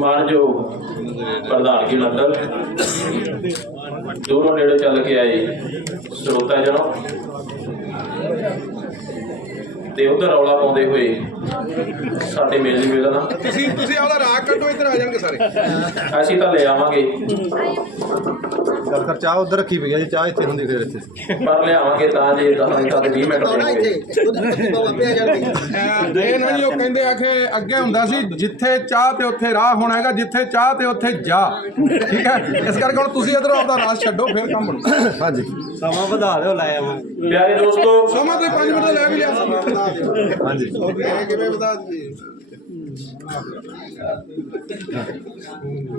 ਮਾਨਯੋਗ ਪ੍ਰਧਾਨ ਜੀ ਮੰਡਲ ਦੂਰੋਂ ਨੇੜੇ ਚੱਲ ਕੇ ਆਏ ਸਰੋਤਾ ਜਨੋ ਤੇ ਉਧਰ ਰੌਲਾ ਪਾਉਂਦੇ ਹੋਏ ਸਾਡੇ ਮੇਲ ਦੀ ਮਿਲਣਾ ਤੁਸੀਂ ਤੁਸੀਂ ਆਪਦਾ ਰਾਗ ਕੱਢੋ ਇੱਧਰ ਆ ਜਾਣਗੇ ਸਾਰੇ। ਅਸੀਂ ਤਾਂ ਲੈ ਆਵਾਂਗੇ। ਕਰ ਚਾਹ ਉਧਰ ਰੱਖੀ ਪਈ ਆ ਜੀ ਚਾਹ ਇੱਥੇ ਹੁੰਦੀ ਫਿਰ ਇੱਥੇ। ਪਰ ਲਿਆਵਾਂਗੇ ਤਾਂ ਜੇ 10 ਮਿੰਟਾਂ ਦੇ 20 ਮਿੰਟ ਦੇਣਗੇ ਇਹ ਨਾ ਜੀ ਉਹ ਕਹਿੰਦੇ ਆ ਕਿ ਅੱਗੇ ਹੁੰਦਾ ਸੀ ਜਿੱਥੇ ਚਾਹ ਤੇ ਉੱਥੇ ਰਾਹ ਹੋਣਾ ਹੈਗਾ ਜਿੱਥੇ ਚਾਹ ਤੇ ਉੱਥੇ ਜਾ। ਠੀਕ ਹੈ? ਇਸ ਕਰਕੇ ਹੁਣ ਤੁਸੀਂ ਇੱਧਰੋਂ ਆਪਦਾ ਰਾਹ ਛੱਡੋ ਫਿਰ ਕੰਮ ਬਣੂ। ਹਾਂਜੀ। ਸਮਾਂ ਵਧਾ ਦਿਓ ਲੈ ਆਵਾਂ। ਪਿਆਰੇ ਦੋਸਤੋ। ਸਮਾਂ ਤੇ 5 ਮਿੰਟ ਲੈ ਵੀ ਲਿਆ ਹਾਂਜੀ। ਕਿਵੇਂ ਬਤਾ ਜੀ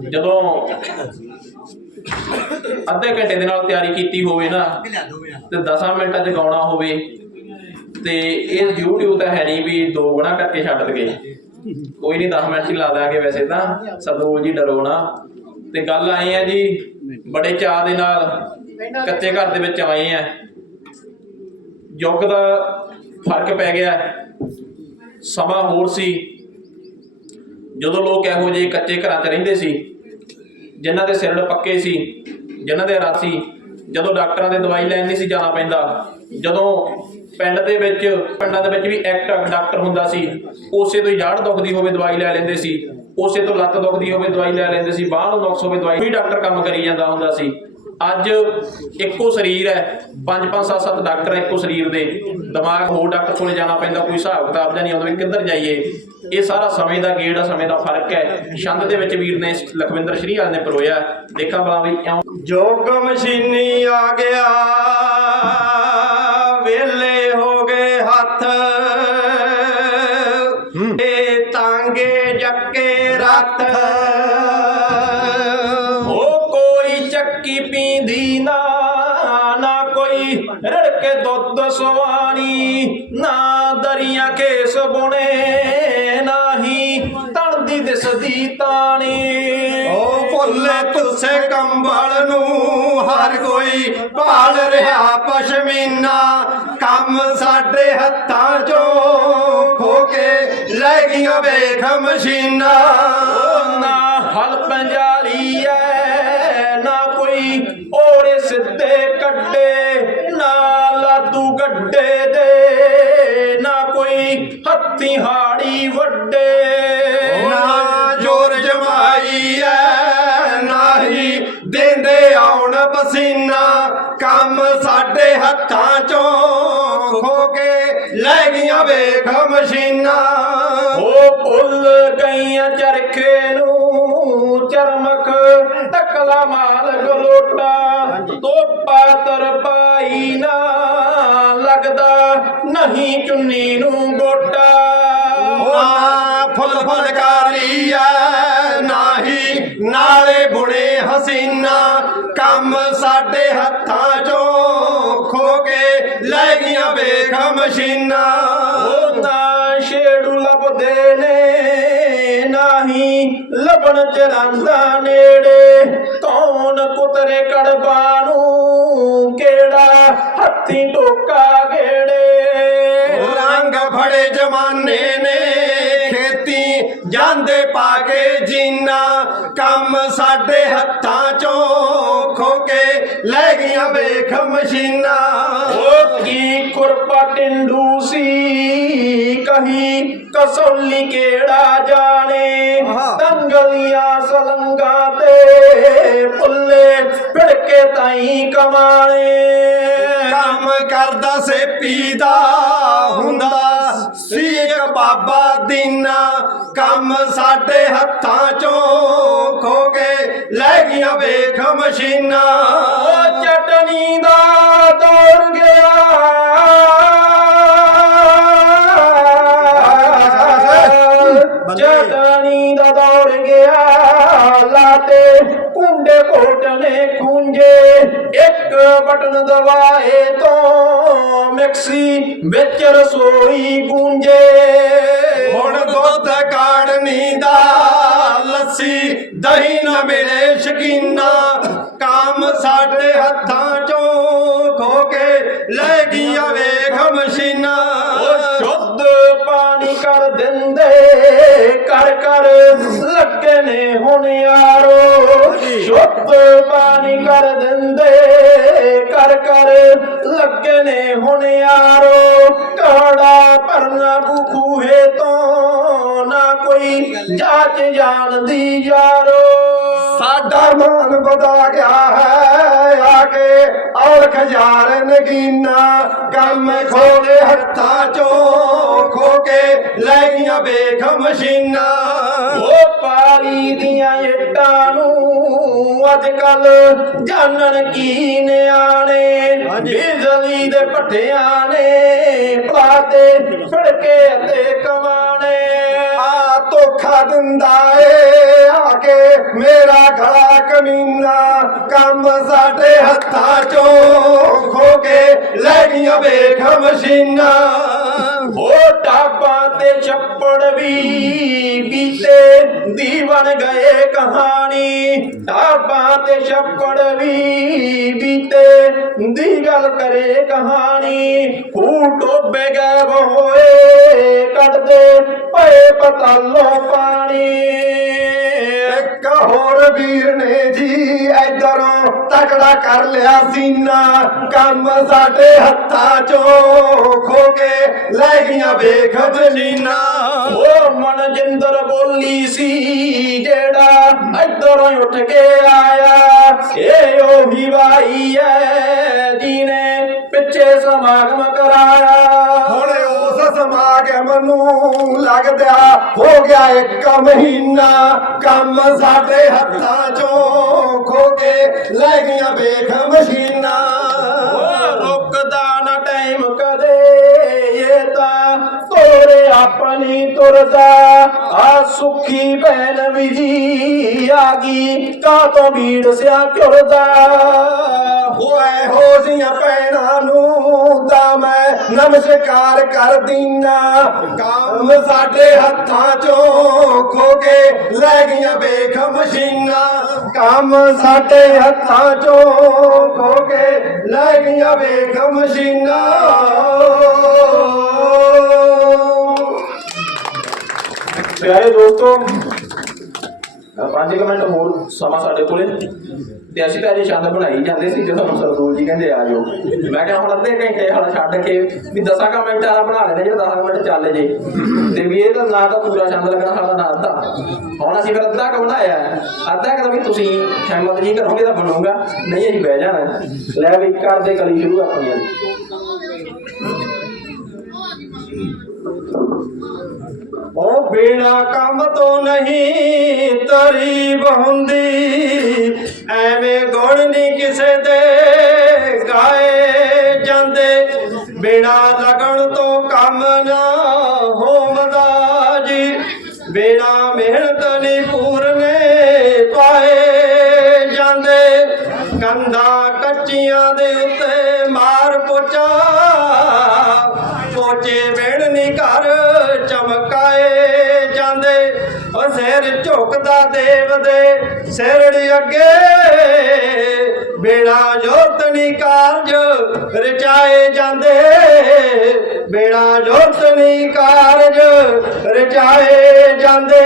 ਜਦੋਂ ਅੱਧੇ ਘੰਟੇ ਦੇ ਨਾਲ ਤਿਆਰੀ ਕੀਤੀ ਹੋਵੇ ਨਾ ਤੇ 10 ਮਿੰਟਾਂ 'ਚ ਗਾਉਣਾ ਹੋਵੇ ਤੇ ਇਹ YouTube ਤਾਂ ਹੈ ਨਹੀਂ ਵੀ ਦੋ ਗੁਣਾ ਕਰਕੇ ਛੱਡ ਦਗੇ ਕੋਈ ਨਹੀਂ 10 ਮਿੰਟ ਹੀ ਲਾ ਦਾਂਗੇ ਵੈਸੇ ਤਾਂ। ਸਰਦੂਲ ਜੀ ਡਰੋ ਨਾ। ਤੇ ਗੱਲ ਆਏ ਆ ਜੀ ਬੜੇ ਚਾਅ ਦੇ ਨਾਲ ਕੱਚੇ ਘਰ ਦੇ ਵਿੱਚ ਆਏ ਆ। ਯੁੱਗ ਦਾ ਫ਼ਰਕ ਪੈ ਗਿਆ। ਸਮਾਂ ਹੋਰ ਸੀ। ਜਦੋਂ ਲੋਕ ਇਹੋ ਜਿਹੇ ਕੱਚੇ ਘਰਾਂ 'ਚ ਰਹਿੰਦੇ ਸੀ ਜਿਨ੍ਹਾਂ ਦੇ ਸਿਰੜ ਪੱਕੇ ਸੀ ਜਿਨ੍ਹਾਂ ਦੇ ਰਾਸੀ ਜਦੋਂ ਡਾਕਟਰਾਂ ਦੇ ਦਵਾਈ ਲੈਣ ਨਹੀਂ ਸੀ ਜਾਣਾ ਪੈਂਦਾ ਜਦੋਂ ਪਿੰਡ ਦੇ ਵਿੱਚ ਪਿੰਡਾਂ ਦੇ ਵਿੱਚ ਵੀ ਐਕਟ ਡਾਕਟਰ ਹੁੰਦਾ ਸੀ ਉਸੇ ਤੋਂ ਜਾੜ ਦੁਖਦੀ ਹੋਵੇ ਦਵਾਈ ਲੈ ਲੈਂਦੇ ਸੀ ਉਸੇ ਤੋਂ ਲੱਤ ਦੁਖਦੀ ਹੋਵੇ ਦਵਾਈ ਲੈ ਲੈਂਦੇ ਸੀ ਬਾਹ ਨੂੰ ਨੁਕਸ ਹੋਵੇ ਦਵਾਈ ਵੀ ਡਾਕਟਰ ਕੰਮ ਕਰੀ ਜਾਂਦਾ ਹੁੰਦਾ ਸੀ। ਅੱਜ ਇੱਕੋ ਸਰੀਰ ਹੈ, ਪੰਜ ਪੰਜ, ਸੱਤ ਸੱਤ ਡਾਕਟਰ ਇੱਕੋ ਸਰੀਰ ਦੇ। ਦਿਮਾਗ ਹੋਰ ਡਾਕਟਰ ਕੋਲੇ ਜਾਣਾ ਪੈਂਦਾ, ਕੋਈ ਹਿਸਾਬ ਕਿਤਾਬ ਜਾਂ ਨਹੀਂ ਆਉਂਦਾ ਕਿੱਧਰ ਜਾਈਏ। ਇਹ ਸਾਰਾ ਸਮੇਂ ਦਾ ਗੇੜ ਆ, ਸਮੇਂ ਦਾ ਫ਼ਰਕ ਹੈ। ਛੰਦ ਦੇ ਵਿੱਚ ਵੀਰ ਨੇ ਲਖਵਿੰਦਰ ਸ਼੍ਰੀਵਾਲ ਨੇ ਪਰੋਇਆ। ਦੇਖਾਂ ਭਲਾ ਵੀ ਕਿਉਂ ਮਸ਼ੀਨੀ ਆ ਗਿਆ। ਕੋਈ ਰੜਕੇ ਦੁੱਧ ਸਵਾਣੀ, ਨਾ ਦਰੀਆਂ ਕੇਸ ਬੁਣੇ ਤਣਦੀ ਦਿਸਦੀ ਤਾਣੀ। ਉਹ ਭੁੱਲੇ ਤੁਸੇ ਕੰਬਲ ਨੂੰ, ਹਰ ਕੋਈ ਭਾਲ ਰਿਹਾ ਪਸ਼ਮੀਨਾ। ਕੰਮ ਸਾਡੇ ਹੱਥਾਂ ਚੋਂ ਖੋ ਕੇ ਲੈ ਗਈਆਂ ਵੇਖ ਮਸ਼ੀਨਾਂ। ਵੇਖ ਮਸ਼ੀਨਾਂ। ਉਹ ਭੁੱਲ ਗਈਆਂ ਚਰਖੇ ਨੂੰ ਚਰਮਖ ਟਕਲਾ ਮਾਲ ਗਲੋਟਾ। ਤੋਪਾ ਤਰਪਾਈ ਨਾ ਲੱਗਦਾ ਨਹੀਂ ਚੁੰਨੀ ਨੂੰ ਗੋਟਾ। ਨਾ ਫੁੱਲ ਫੁਲਕਾਰੀ ਐ ਨਾਹੀ ਨਾਲੇ ਬੁਣੇ ਹਸੀਨਾ। ਕੰਮ ਸਾਡੇ ਹੱਥਾਂ ਚੋਂ ਖੋ ਕੇ ਲੈ ਗਈਆਂ ਵੇਖ ਮਸ਼ੀਨਾਂ। ਉਹ ਨਾ ਛੇੜੂ ਲੱਭਦੇ ਨੇ ਨਹੀਂ ਲੱਭਣ ਚਰਾਂਦਾ ਨੇੜੇ। ਕੌਣ ਕੁਤਰੇ ਕੜਬਾ ਨੂੰ ਕਿਹੜਾ ਹੱਥੀ ਟੋਕਾ ਗੇੜੇ। ਰੰਗ ਫੜੇ ਜਮਾਨੇ ਨੇ ਖੇਤੀ ਜਾਂਦੇ ਪਾ ਕੇ ਜੀਨਾ। ਕੰਮ ਸਾਡੇ ਹੱਥਾਂ ਚੋਂ ਲੈ ਗਈਆਂ ਵੇਖ ਮਸ਼ੀਨਾਂ। ਉਹ ਕੀ ਕੁਰਪਾ ਟਿੰਡੂ ਸੀ? ਕਹੀਂ ਕਸੌਲੀ ਕਿਹੜਾ ਜਾਣੇ? ਦੰਗਲੀਆਂ ਸਲੰਗਾ ਤੇ ਪੁੱਲੇ ਫਿੜਕੇ ਤਾਈ ਕਮਾਣੇ। ਕੰਮ ਕਰਦਾ ਸੇਪੀ ਦਾ ਹੁੰਦਾ ਸੀ ਇੱਕ ਬਾਬਾ ਦੀਨਾ। ਕੰਮ ਸਾਡੇ ਹੱਥਾਂ ਚੋਂ ਖੋ ਕੇ ਲੈ ਗਈਆਂ ਵੇਖ ਮਸ਼ੀਨਾਂ। ਚਟਣੀ ਦਾ ਦੌਰ ਗਿਆ। ਚਟਣੀ ਦਾ ਦੌਰ ਗਿਆ। ਲਾਟੇ ਕੁੰਡੇ ਕੋਟਨੇ ਕੁੰਜੇ ਇੱਕ ਬਟਨ ਦਵਾਏ ਤੋਂ ਮਿਕਸੀ ਵਿੱਚ ਰਸੋਈ ਗੂੰਜੇ। ਹੁਣ ਦੁੱਧ ਕਾੜਨੀ ਦਾ ਲੱਸੀ, ਦਹੀਂ ਨਾ ਮਿਲੇ ਸ਼ਕੀਨਾ। ਕੰਮ ਸਾਡੇ ਹੱਥਾਂ ਚ ਲੈ ਗਈਆਂ ਵੇਖ ਮਸ਼ੀਨਾਂ। ਉਹ ਸ਼ੁੱਧ ਪਾਣੀ ਕਰ ਦਿੰਦੇ ਕਰ ਕਰ ਲੱਗੇ ਨੇ ਹੁਣ ਯਾਰੋ। ਸ਼ੁੱਧ ਬਾਣੀ ਕਰ ਦਿੰਦੇ ਕਰ ਕਰ ਲੱਗੇ ਨੇ ਹੁਣ ਯਾਰੋ। ਕਾੜਾ ਭਰਨਾ ਬੁਖੂਹੇ ਤੋਂ ਨਾ ਕੋਈ ਜਾਚ ਜਾਣਦੀ ਯਾਰੋ। ਸਾਡਾ ਮਾਨ ਵਧਾ ਗਿਆ ਹੈ। ਆ ਕੇ ਔਲਖ ਯਾਰ ਨਗੀਨਾ ਕੰਮ ਖੋਲੇ ਹੱਥਾਂ ਚੋਂ ਖੋ ਕੇ ਲੈ ਗਈਆਂ ਵੇਖ ਮਸ਼ੀਨਾਂ। ਉਹ ਪਾਲੀ ਦੀਆਂ ਇੱਟਾਂ ਨੂੰ ਅੱਜ ਕੱਲ ਜਾਣਨ ਕੀ ਨਿਆਣੇ ਬਿਜਲੀ ਦੇ ਭੱਠਿਆਂ ਨੇ ਪਲਾਤੇ ਫੜਕੇ ਅਤੇ ਕਮਾਣੇ ਧੋਖਾ ਦਿੰਦਾ ਏ, ਆ ਕੇ ਮੇਰਾ ਗਲਾ ਕਮੀਨਾ, ਕੰਮ ਸਾਡੇ ਹੱਥਾਂ ਚੋਂ ਖੋ ਕੇ ਲੈ ਗਈਆਂ ਵੇਖ ਮਸ਼ੀਨਾਂ। ਉਹ ਟਾਬਾਂ ਤੇ ਛੱਪੜ ਵੀ ਬੀਤੇ ਦੀ ਬਣ ਗਏ ਕਹਾਣੀ। ਟਾਬਾਂ ਤੇ ਛੱਪੜ ਵੀ ਬੀਤੇ ਦੀ ਗੱਲ ਕਰੇ ਕਹਾਣੀ। ਖੂ ਡੋਬੇ ਗਏ ਹੋਏ ਕੱਢਦੇ ਪਏ ਪਤਾਲੋ ਪਾਣੀ। ਇੱਕ ਹੋਰ ਵੀਰ ਨੇ ਜੀ, ਇਧਰੋਂ ਤਕੜਾ ਕਰ ਲਿਆ ਸੀਨਾ, ਕੰਮ ਸਾਡੇ ਹੱਥਾਂ ਚੋਂ ਖੋ ਕੇ ਲੈ ਗਈਆਂ ਵੇਖ ਜਲੀਨਾ ਉਹ ਮਨਜਿੰਦਰ ਬੋਲੀ ਸੀ, ਜਿਹੜਾ ਇੱਧਰੋਂ ਉੱਠ ਕੇ ਆਇਆ। ਇਹ ਉਹੀ ਬਾਈ ਐ, ਜਿਹਨੇ ਪਿੱਛੇ ਸਮਾਗਮ ਕਰਾਇਆ। ਸਮਾਗਮ ਨੂੰ ਲੱਗਦਾ ਹੋ ਗਿਆ ਇੱਕ ਮਹੀਨਾ ਕੰਮ ਸਾਡੇ ਹੱਥਾਂ ਚੋਂ ਖੋ ਕੇ ਲੈ ਗਈਆਂ ਵੇਖ ਮਸ਼ੀਨਾਂ। ਰੁਕਦਾ ਨਾ ਟਾਈਮ ਕਦੇ ਇਹ ਤਾਂ ਤੋਰੇ ਆਪਣੀ ਤੁਰਦਾ। ਆ ਸੁਖੀ ਭੈਣ ਵੀ ਜੀ ਆ ਗਈ ਕਾ ਤੋਂ ਭੀੜ ਸਿਆ ਝੁਰਦਾ ਹੋਏ ਹੋ ਜੀਆਂ ਭੈਣਾਂ ਨੂੰ ਤਾਂ ਮੈਂ ਨਮਸਕਾਰ ਕਰ ਦੀਨਾ। ਕੰਮ ਸਾਡੇ ਹੱਥਾਂ ਚੋਂ ਖੋ ਕੇ ਲੈ ਗਈਆਂ ਵੇਖ ਮਸ਼ੀਨਾਂ। ਕੰਮ ਸਾਡੇ ਹੱਥਾਂ ਚੋਂ ਖੋ ਕੇ ਲੈ ਗਈਆਂ ਵੇਖ ਮਸ਼ੀਨਾਂ। ਪਿਆਰੇ ਦੋਸਤੋ ਪੰਜ ਕੁ ਮਿੰਟ ਹੋਰ ਸਮਾਂ ਸਾਡੇ ਕੋਲੇ। ਤੇ ਅਸੀਂ ਤਾਂ ਅਜੇ ਛੰਦ ਬਣਾਈ ਜਾਂਦੇ ਸੀ, ਜਦੋਂ ਸਾਨੂੰ ਸਰਦੂਲ ਜੀ ਕਹਿੰਦੇ, ਆ ਜਾਓ। ਮੈਂ ਕਿਹਾ, ਹੁਣ ਅੱਧੇ ਘੰਟੇ ਵਾਲਾ ਛੱਡ ਕੇ ਵੀ 10 ਕੁ ਮਿੰਟ ਵਾਲਾ ਬਣਾ ਲੈਂਦੇ ਜੇ 10 ਮਿੰਟ ਚੱਲ ਜੇ। ਤੇ ਵੀ ਇਹ ਤਾਂ ਨਾ ਤਾਂ ਪੂਰਾ ਛੰਦ ਲੱਗਣਾ ਸਾਡਾ ਨਾ ਅੱਧਾ। ਹੁਣ ਅਸੀਂ ਫਿਰ ਅੱਧਾ ਕੁ ਬਣਾਇਆ ਅੱਧਾ ਕਿ ਵੀ ਤੁਸੀਂ ਹਿੰਮਤ ਨਹੀਂ ਕਰੋਗੇ ਤਾਂ ਬਣੂਗਾ। ਨਹੀਂ, ਅਸੀਂ ਬਹਿ ਜਾਣਾ ਲੈ ਵੀ ਕਰਦੇ ਕਲੀ ਸ਼ੁਰੂ ਆਪਣੀਆਂ ਉਹ ਬਿਨਾ ਕੰਮ ਤੋਂ ਨਹੀਂ ਤਰੀਬ ਹੁੰਦੀ। ਸਿਰ ਦੇਵ ਦੇ ਸਿਰੜੀ ਅੱਗੇ। ਬਿਨਾ ਜੋਤਨੀ ਕਾਰਜ ਰਚਾਏ ਜਾਂਦੇ। ਬਿਨਾ ਜੋਤਨੀ ਕਾਰਜ ਰਚਾਏ ਜਾਂਦੇ।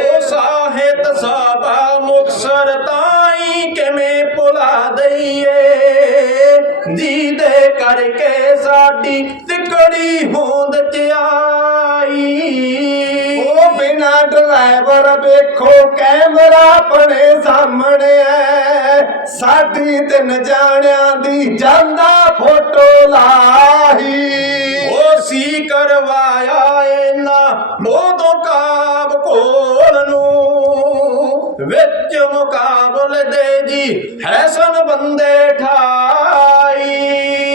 ਉਹ ਸਾਹਿਤ ਸਾਬਾ ਮੁਕਸਰ ਤਾਈ ਕਿਵੇਂ ਭੁਲਾ ਦਈਏ? ਜਿਹਦੇ ਕਰਕੇ ਸਾਡੀ ਤਿਕੜੀ ਹੋਂਦ ਚ ਆਈ ਡਰਾਈਵਰ ਵੇਖੋ, ਕੈਮਰਾ ਆਪਣੇ ਸਾਹਮਣੇ ਐ ਸਾਡੀ ਤਿੰਨ ਜਾਣਿਆਂ ਦੀ ਜਾਂਦਾ ਫੋਟੋ ਲਾਹੀ। ਉਹ ਸੀ ਕਰਵਾਇਆ ਇਹਨਾਂ ਮੋਦੋਂ ਕਾਬ ਕੋਲ ਨੂੰ। ਵਿੱਚ ਮੁਕਾਬਲੇ ਦੇ ਜੀ, ਹੈਸਨ ਬੰਦੇ ਠਾਈ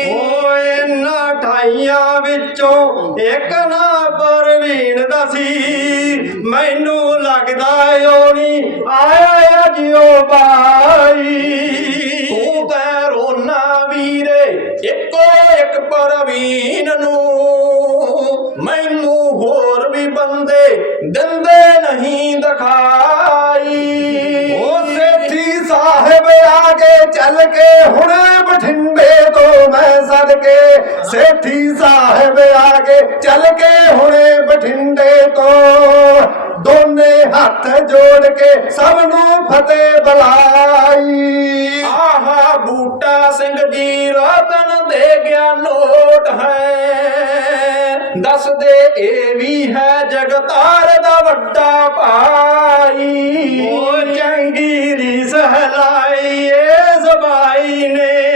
ਇਹਨਾਂ ਵਿੱਚੋਂ ਇੱਕ ਨਾ ਪਰਵੀਨ ਦਾ ਸੀ। ਮੈਨੂੰ ਲੱਗਦਾ ਓ ਆਇਆ ਜਿਓ ਬਾਈ ਤੂੰ ਤੈ ਰੋਣਾ ਵੀਰੇ, ਇੱਕੋ ਇੱਕ ਪਰਵੀਨ ਨੂੰ। ਮੈਨੂੰ ਹੋਰ ਵੀ ਬੰਦੇ ਦਿੰਦੇ ਨਹੀਂ ਦਿਖਾਈ। ਉਹ ਸੇਠੀ ਸਾਹਿਬ ਆ ਕੇ ਚੱਲ ਕੇ ਹੁਣ ਮੈਂ ਸਦਕੇ ਸੇਠੀ ਸਾਹਿਬ ਆ ਕੇ ਚੱਲ ਕੇ ਹੁਣੇ ਬਠਿੰਡੇ ਤੋਂ। ਦੋਨੇ ਹੱਥ ਜੋੜ ਕੇ ਸਭ ਨੂੰ ਫਤਿਹ ਬੁਲਾਈ। ਆਹਾ ਬੂਟਾ ਸਿੰਘ ਜੀ ਰਤਨ ਦੇ ਗਿਆ ਨੋਟ ਹੈ। ਦੱਸਦੇ ਇਹ ਵੀ ਹੈ ਜਗਤਾਰ ਦਾ ਵੱਡਾ ਭਾਈ। ਉਹ ਚੰਗੀ ਰੀਸ ਹਲਾਈ ਏ ਜ਼ਬਾਈ ਨੇ।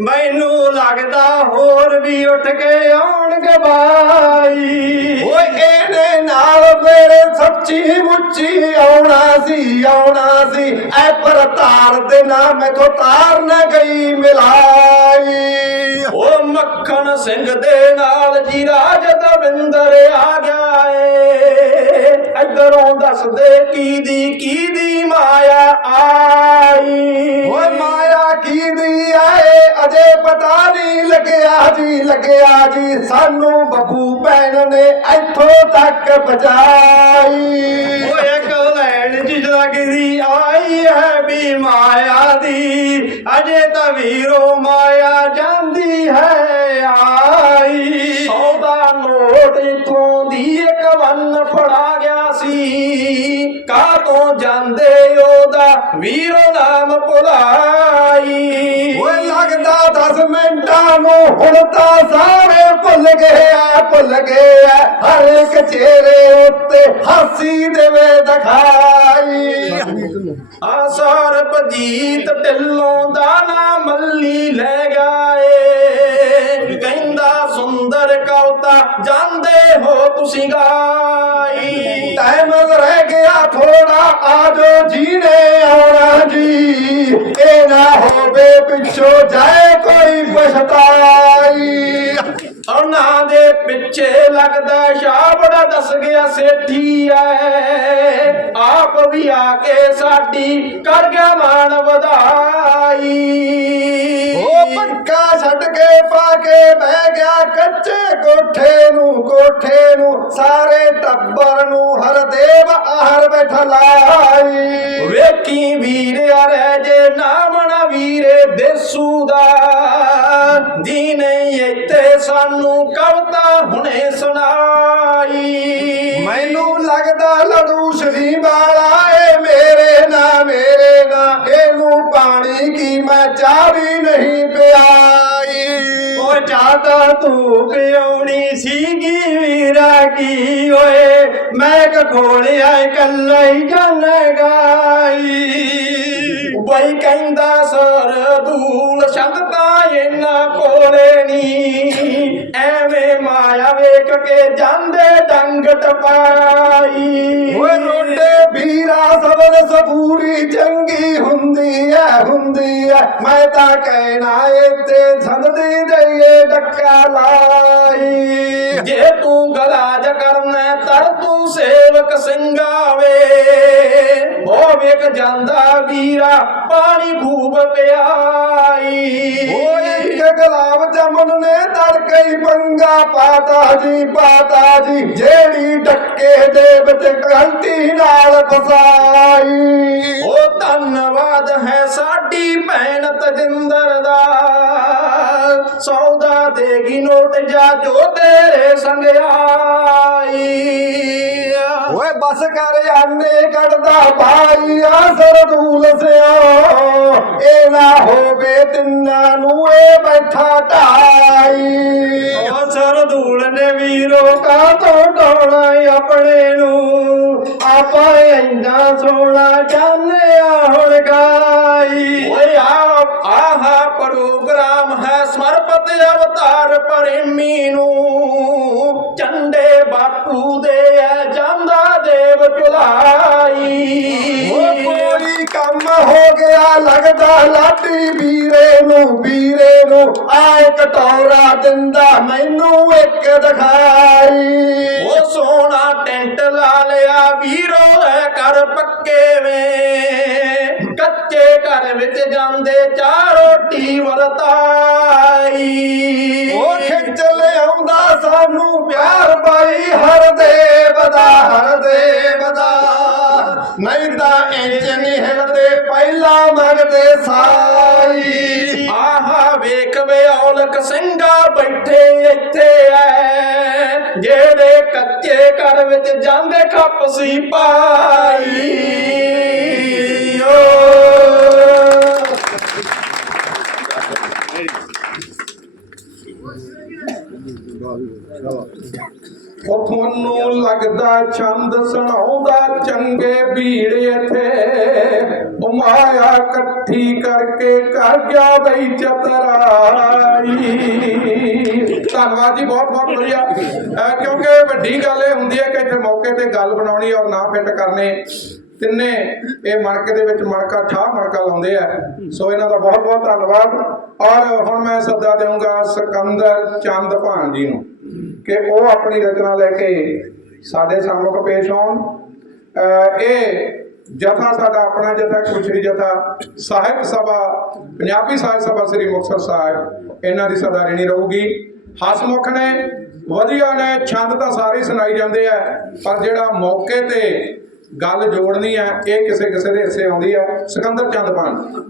ਮੈਨੂੰ ਲੱਗਦਾ ਹੋਰ ਵੀ ਉੱਠ ਕੇ ਆਉਣਗੇ ਬਾਈ। ਓਏ ਇਹਨੇ ਨਾਲ ਮੇਰੇ ਸੱਚੀ ਮੁੱਚੀ ਆਉਣਾ ਸੀ ਆਉਣਾ ਸੀ। ਐ ਪਰ ਤਾਰ ਦੇ ਨਾ ਮੈਥੋਂ ਤਾਰ ਨਾ ਗਈ ਮਿਲਾਈ। ਉਹ ਮੱਖਣ ਸਿੰਘ ਦੇ ਨਾਲ ਜੀ ਰਾਜ ਦਵਿੰਦਰ ਆ ਗਿਆ ਏ ਇਧਰੋਂ ਦੱਸਦੇ ਕੀ ਦੀ ਕੀ ਦੀ ਮਾਇਆ ਆਈ? ਓਏ ਮਾਇਆ ਕੀ ਦੀ ਆਏ? ਅਜੇ ਪਤਾ ਨਹੀਂ ਲੱਗਿਆ ਜੀ ਲੱਗਿਆ ਜੀ। ਸਾਨੂੰ ਬੱਬੂ ਭੈਣ ਨੇ ਇੱਥੋਂ ਤੱਕ ਪਹੁੰਚਾਈ ਓਏ ਲੈਣ ਜਿ ਲੱਗਦੀ ਆਈ ਹੈ ਵੀ ਮਾਇਆ ਦੀ। ਅਜੇ ਤਾਂ ਵੀਰੋ ਮਾਇਆ ਜਾਂਦੀ ਹੈ ਆਈ। ਸੌਦਾ ਨੋਟ ਇਥੋਂ ਦੀ ਇੱਕ ਵੰਨ ਫੜਾ ਕਾ ਤੋਂ ਜਾਂਦੇ ਉਹਦਾ ਵੀਰੋ ਨਾਮ ਭੁਲਾਈ? ਓਏ ਲੱਗਦਾ 10 ਮਿੰਟਾਂ ਨੂੰ ਹੁਣ ਤਾਂ ਸਾਰੇ ਭੁੱਲ ਗਏ ਆ ਭੁੱਲ ਗਏ ਆ। ਹਰ ਇੱਕ ਚਿਹਰੇ ਉੱਤੇ ਹਾਸੀ ਦੇਵੇ ਦਿਖਾਈ। ਆ ਸਰਬਜੀਤ ਢਿੱਲੋਂ ਦਾ ਨਾ ਮੱਲੀ ਲੈ ਗਏ। ਕਹਿੰਦਾ ਸੁੰਦਰ ਕਵਤਾ ਜਾਂਦੇ ਹੋ ਤੁਸੀਂ ਗਾਈ। ਟਾਈਮ ਰਹਿ ਗਿਆ ਥੋੜਾ ਆਜੋ ਜੀਨੇ ਆਉਣਾ ਜੀ। ਇਹ ਨਾ ਹੋਵੇ ਪਿੱਛੋਂ ਜਾਏ ਕੋਈ ਪਛਤਾਈ। ਉਹਨਾਂ ਦੇ ਪਿੱਛੇ ਲੱਗਦਾ ਸ਼ਾਬੜਾ ਦੱਸ ਗਿਆ ਸੇਠੀ ਐ। ਆਪ ਵੀ ਆ ਕੇ ਸਾਡੀ ਕਰ ਗਿਆ ਮਾਨ ਵਧਾਈ। ਕੇ ਪਾ ਕੇ ਬਹਿ ਗਿਆ ਕੱਚੇ ਕੋਠੇ ਨੂੰ ਕੋਠੇ ਨੂੰ, ਸਾਰੇ ਟੱਬਰ ਨੂੰ ਹਰਦੇਵ ਆਹਰ ਬੈਠਾ ਲਾਈ। ਵੇਖੀ ਵੀਰਿਆ ਰਹਿ ਜੇ ਨਾਮਣਾ ਵੀਰੇ ਦੇਸੂ ਦਾ। ਜੀ ਇੱਥੇ ਸਾਨੂੰ ਕਵਤਾ ਹੁਣੇ ਸੁਣਾਈ। ਮੈਨੂੰ ਲੱਗਦਾ ਲੜੂ ਸ਼ਰੀ ਵਾਲਾ ਏ ਮੇਰੇ ਨਾ ਮੇਰੇ ਨਾ। ਇਹਨੂੰ ਪਾਣੀ ਕੀ ਮੈਂ ਚਾਹ ਵੀ ਨਹੀਂ ਉਹ ਤੂੰ ਪਿਉਣੀ ਸੀਗੀ ਵੀਰਾ ਕੀ ਓਏ ਮੈਂ ਕਖੋਲਿਆ ਇਕੱਲਾ ਹੀ ਜਾਣ ਗਾਈ। ਬਈ ਕਹਿੰਦਾ, ਸਰ ਦੂਲ ਸ਼ਬਦਾਂ ਇਹਨਾਂ ਕੋਲੇ ਨੀ ਐਵੇਂ ਮਾਇਆ ਵੇਖ ਕੇ ਜਾਂਦੇ ਡੰਗ ਟਪਾਈ। ਓਏ ਰੋਡੇ ਵੀਰਾ ਸਬਰ ਸਬੂਰੀ ਚੰਗੀ ਹੁੰਦੀ ਹੁੰਦੀ ਐ। ਮੈਂ ਤਾਂ ਕਹਿਣਾ ਇੱਥੇ ਸੰਦਦੀ ਦਈਏ ਡੱਕਾ ਲਾਈ ਜੇ ਤੂੰ ਗਲਾਜ ਕਰਨਾ ਤਰ ਤੂੰ ਸੇਵਕ ਸਿੰਘਾਵੇ। ਉਹ ਵੇਖ ਜਾਂਦਾ ਵੀਰਾ ਪਾਣੀ ਖੂਬ ਪਿਆਈ। ਓਏ ਇੱਕ ਗੁਲਾਬ ਜਮਨ ਨੇ ਤੜਕੇ ਹੀ ਪੰਗਾ ਪਾਤਾ ਜੀ ਪਾਤਾ ਜੀ। ਜਿਹੜੀ ਡੱਕੇ ਦੇ ਵਿੱਚ ਗਲਤੀ ਨਾਲ ਫਸਾਈ। ਉਹ ਧੰਨਵਾਦ ਹੈ ਜਾ ਤੇਰੇ ਸੰਗ ਆਈ ਓਏ ਬਸ ਕਰ ਆਨੇ ਕੱਢਦਾ ਭਾਈ ਆ ਸਰਦੂਲ ਸਿਆ ਇਹ ਨਾ ਹੋਵੇ ਤਿੰਨਾਂ ਨੂੰ ਇਹ ਬੈਠਾ ਢਾਈ। ਓ ਸਰਦੂਲ ਨੇ ਵੀਰੋ ਕਾ ਤੋਂ ਡੋਣਾ ਆਪਣੇ ਨੂੰ? ਆਪਾਂ ਇੰਨਾ ਸੋਹਣਾ ਜਾਣਿਆ ਹੁਣ ਗਾਈ ਸਮਰਪਿਤ ਅਵਤਾਰ ਪ੍ਰੇਮੀ ਨੂੰ। ਚੰਡੇ ਬਾਪੂ ਦੇ ਐ ਜਾਂਦਾ ਦੇਵ ਚੁਲਾਈ ਉਹ ਕੋਈ ਕੰਮ ਹੋ ਗਿਆ ਲੱਗਦਾ ਲਾਡੀ ਵੀਰੇ ਨੂੰ ਵੀਰੇ ਨੂੰ ਆਏ ਕਟੋਰਾ ਦਿੰਦਾ ਮੈਨੂੰ ਇੱਕ ਦਿਖਾਈ। ਉਹ ਸੋਨਾ ਟੈਂਟ ਲਾ ਲਿਆ ਵੀਰੋ ਐ ਕਰ ਪੱਕੇ ਵੇ। ਕੱਚੇ ਘਰ ਵਿੱਚ ਜਾਂਦੇ ਚਾਰ ਰੋਟੀ ਵਰਤਾਈ। ਉਹ ਖਿੱਚ ਲਿਆਉਂਦਾ ਸਾਨੂੰ ਪਿਆਰ ਬਾਈ ਹਰਦੇਵ ਦਾ ਹਰਦੇਵ ਦਾ। ਨਹੀਂ ਤਾਂ ਇੰਜ ਨਹੀਂ ਹਿਲਦੇ, ਪਹਿਲਾਂ ਮੰਗਦੇ ਸਾਈ। ਆਹਾ ਵੇਖ ਵੇ ਔਲਕ ਸਿੰਘਾ ਬੈਠੇ ਇੱਥੇ ਐ। ਜਿਹੜੇ ਕੱਚੇ ਘਰ ਵਿੱਚ ਜਾਂਦੇ ਖੱਪ ਸੀ ਪਾਈ। ਓ ਉਹ ਤੁਹਾਨੂੰ ਛੰਦ ਸੁਣਾਉਂਦਾ, ਚੰਗੇ ਭੀੜ ਇੱਥੇ। ਉਹ ਇਕੱਠੀ ਕਰਕੇ ਕਰ ਗਿਆ ਬਈ ਚਤਰਾਈ। ਧੰਨਵਾਦ ਜੀ, ਬਹੁਤ ਬਹੁਤ ਵਧੀਆ। ਕਿਉਂਕਿ ਵੱਡੀ ਗੱਲ ਇਹ ਹੁੰਦੀ ਹੈ ਕਿ ਇੱਥੇ ਮੌਕੇ ਤੇ ਗੱਲ ਬਣਾਉਣੀ ਔਰ ਨਾ ਫਿੱਟ ਕਰਨੇ ਤਿੰਨੇ, ਇਹ ਮਣਕੇ ਦੇ ਵਿੱਚ ਮਣਕਾ ਠਾ ਮਣਕਾ ਲਾਉਂਦੇ ਆ। ਸੋ ਇਹਨਾਂ ਦਾ ਬਹੁਤ ਬਹੁਤ ਧੰਨਵਾਦ। ਔਰ ਹੁਣ ਮੈਂ ਸੱਦਾ ਦੇਵਾਂਗਾ ਸਿਕੰਦਰ ਚੰਦ ਭਾਨ ਜੀ ਨੂੰ ਕਿ ਉਹ ਆਪਣੀ ਰਚਨਾ ਲੈ ਕੇ ਸਾਡੇ ਸਾਹਮਣੇ ਪੇਸ਼ ਹੋਣ। ਇਹ ਜਥਾ ਸਾਡਾ, ਆਪਣਾ ਜਥਾ ਕੁਸ਼ਰੀ ਜਥਾ ਸਾਹਿਤ ਸਭਾ, ਪੰਜਾਬੀ ਸਾਹਿਤ ਸਭਾ ਸ੍ਰੀ ਮੁਕਤਸਰ ਸਾਹਿਬ, ਇਹਨਾਂ ਦੀ ਸਦਾਰਣੀ ਰਹੂਗੀ। ਹਸਮੁਖ ਨੇ, ਵਧੀਆ ਨੇ, ਛੰਦ ਤਾਂ ਸਾਰੇ ਸੁਣਾਈ ਜਾਂਦੇ ਆ, ਪਰ ਜਿਹੜਾ ਮੌਕੇ ਤੇ ਗੱਲ ਜੋੜਨੀ ਹੈ ਇਹ ਕਿਸੇ ਕਿਸੇ ਦੇ ਹਿੱਸੇ ਆਉਂਦੀ ਹੈ ਸਿਕੰਦਰ ਚੰਦ ਪਾਨ।